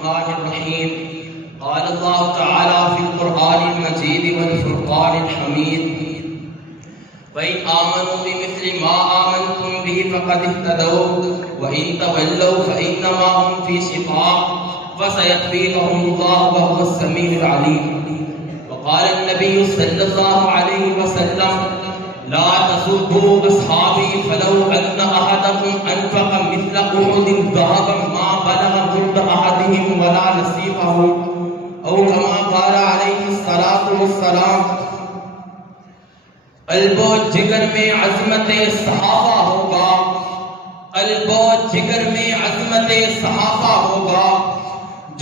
الرحمن الرحيم قال الله تعالى في القرآن المجيد والفرقان الحميد وإن آمنوا بمثل ما آمنتم به فقد اهتدوا وإن تولوا فإنما هم في شقاق فسيكفيكهم الله وهو السميع العليم. وقال النبي صلى الله عليه وسلم لا تسبوا أصحابي فلو أن أحدكم أنفق مثل أحد ذهبا ما بلغ مد أحدهم ولا نصيفه أو كما قال عليه الصلاة والسلام. قلب و جگر میں عظمت صحابہ ہوگا، قلب و جگر میں عظمت صحابہ ہوگا.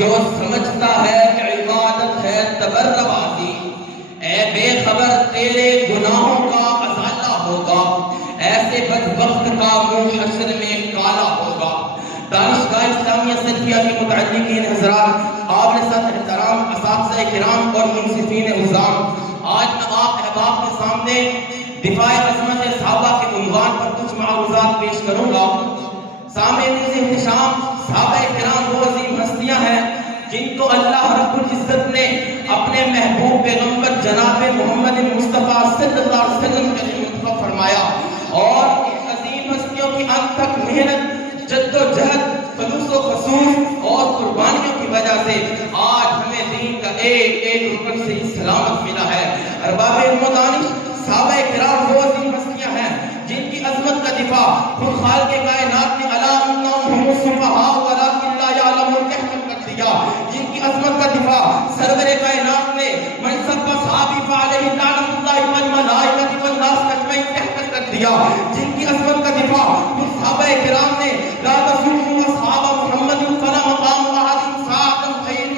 جو سمجھتا ہے کہ عبادت ہے تبربازی، اے بے خبر تیرے گناہوں کا ازالہ ہوگا. ایسے بدبخت کا منہ حشر میں کالا ہوگا. دانشگاہ اسلامیہ سلفیہ کے متعلقین حضرات، قابل صدر احترام اساتذہ کرام اور منصفین عظام، آج میں آپ احباب کے سامنے دفاع عظمت صحابہ کے عنوان پر کچھ معروضات پیش کروں گا. سامعین احتشام، صحابہ کرام وہ عظیم ہستیاں ہیں جن کو اللہ رب العزت نے اپنے محبوب پیغمبر جناب محمد مصطفیٰ صلی اللہ علیہ وسلم کے لیے منتخب فرمایا، اور ان عظیم ہستیوں کی انت تک محنت، جد و جہد، خلوص و خصوص اور قربانیوں کی وجہ سے آج ہمیں دین کا ایک ایک رکن سے سلامت ملا ہے. ارباب علم و دانش، صحابہ کرام وہ عظیم ہستیاں ہیں جن کی عظمت کا دفاع خود خالق کائنات نے الا انہم هم الصفہاء ولکن لا یعلمون کر دیا. جن کی عظمت کا دفاع سرور کائنات نے من سب صحابی فعلیہ لعنت اللہ والملائکۃ والناس اجمعین کر دیا. جن کی عظمت کا دفاع خود صحابہ کرام نے لا تسبوا اصحاب محمد فلا مقام احد ساعۃ خیر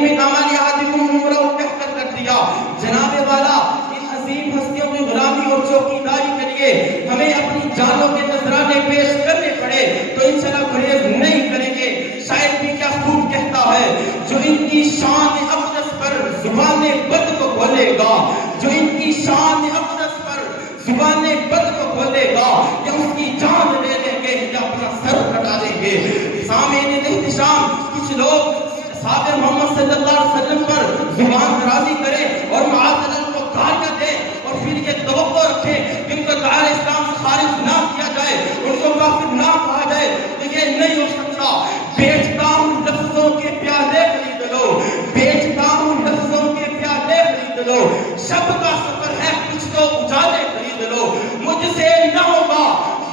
من عمل احدکم عمرہ کر دیا. جناب والا، ان عظیم ہستیوں کی غلامی اور چوکیداری کے لیے ہمیں اپنی جانوں کے نذرانے پیش کرنے پڑے تو انشاءاللہ پرہیز نہیں کریں گے. شاید بھی کیا خوب کہتا ہے، جو ان کی شان اقدس پر زبان بد کو کھولے گا، جو ان کی شان اقدس پر زبان بد کو کھولے گا، یا اس کی جان لے لیں گے یا اپنا سر کٹا دیں گے. سامعین احتشام، کچھ لوگ صحابہ محمد صلی اللہ علیہ وسلم پر زبان درازی کریں اور معاذ اللہ کو گالیاں دیں اور پھر یہ توقع رکھیں کہ ان کو دائرہ اسلام سے خارج نہ کیا جائے، ان کو کافر نہ کہا جائے، تو یہ نہیں ہو سکتا. بیچتا ہوں لفظوں کے پیالے خرید لو، بیچتا ہوں لفظوں کے پیالے خرید لو. شب کا سفر ہے کچھ تو اجالے خرید لو. مجھ سے نہ ہوگا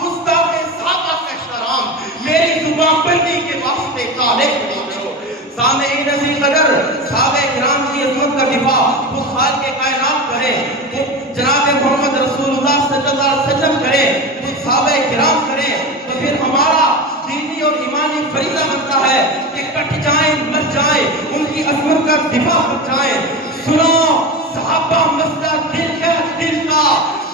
گستاخ صحابہ کا احترام، میری زبان بندی کے واسطے تالے خرید لو. سامعین عزیز قدر، صحابہ کرام کی عظمت کا دفاع خود خالق کائنات کرے، جناب محمد رسول اللہ صلی اللہ علیہ وسلم کرے، خود صحابہ کرام کرے، تو پھر ہمارا دینی اور ایمانی فریضہ بنتا ہے کہ کٹ جائیں مر جائیں، ان کی عظمت کا دفاع کر جائیں. سنو، صحابہ مسئلہ دل ہے، دل کا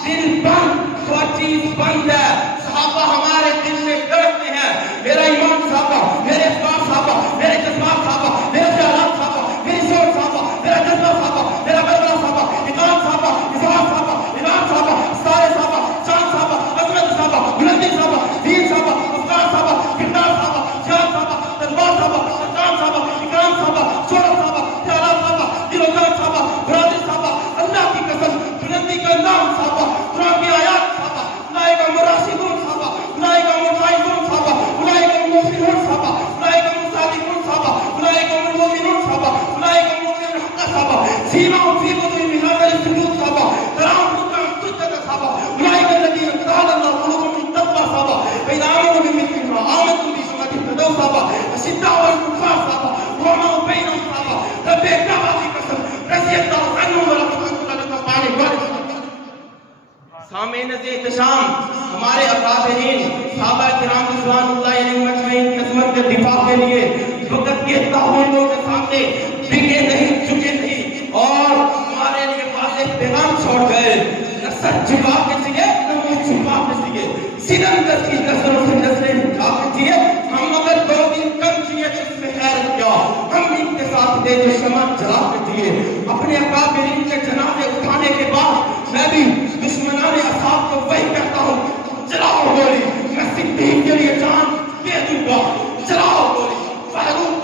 دل بند تو چیز بند ہے. صحابہ ہمارے دل میں گرتے ہیں. میرا ایمان صحابہ، میرے افکار صحابہ، میرے جذبات صحابہ، میرے خیالات صحابہ، میری سوچ صحابہ، میرا جذبہ صحابہ، میرا بلبلہ صحابہ، اقرام صحابہ، اظہار صحابہ، امام صحابہ، سارے صحابہ، چاند صحابہ، عظمت صحابہ، بلندی صحابہ، دین صحابہ، افکار صحابہ، کردار صحابہ، جہاد صحابہ، تلوار صحابہ، ارکان صحابہ، اکرام صحابہ، شہرت صحابہ، خیالات صحابہ، دل و جان صحابہ، برادری صحابہ، اللہ کی قسم بلندی کا نام صحابہ، قرآن کی آیات صحابہ، اولئک هم الراشدون صحابہ، اولئک هم الفائزون صحابہ، اولئک هم المفلحون صحابہ، اولئک هم الصادقون صحابہ، اولئک هم المؤمنون صحابہ، اولئک هم المؤمنون حقا صحابہ، سیماهم فی وجوہہم من اثر السجود صحابہ، تراہم رکعا سجدا صحابہ، اولئک الذین امتحن اللہ قلوبهم بالتقوی صحابہ، فإذا آمنوا بمثل ما آمنتم به فقد اهتدوا صحابہ، اشداء علی الکفار صحابہ، رحماء بینہم صحابہ. رب کعبہ کی قسم رضی اللہ عنہم ورضوا عنہ. سامعین احتشام، ہمارے اکابرین صحابہ کرام رضوان اللہ علیہم اجمعین کی عظمت کے دفاع کے لیے وقت کے تحولوں کے سامنے ڈگے نہیں، جھکے نہیں، اور ہمارے لیے واضح پیغام چھوڑ گئے. نہ سر جھکا کے چاہیے، نہ منہ چھپا کے چاہیے. سیدھا کی نظروں سے نظریں اٹھا کے چاہیے. ہم اگر 2 دن کم چاہیے تو اس میں خیر کیا، ہم ان کے ساتھ دے جو شمع جلا کے چاہیے. اپنے اکابرین کے جنازے اٹھانے کے بعد میں بھی دشمنان اصحاب کو وہی کہتا ہوں، چلاؤ گولی. میں صدیق کے لیے جان دے دوں گا، چلاؤ گولی. فاروق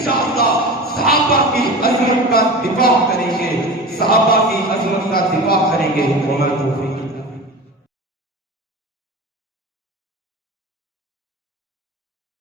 انشاءاللہ صحابہ کی عظمت کا دفاع کریں گے، صحابہ کی عظمت کا دفاع کریں گے۔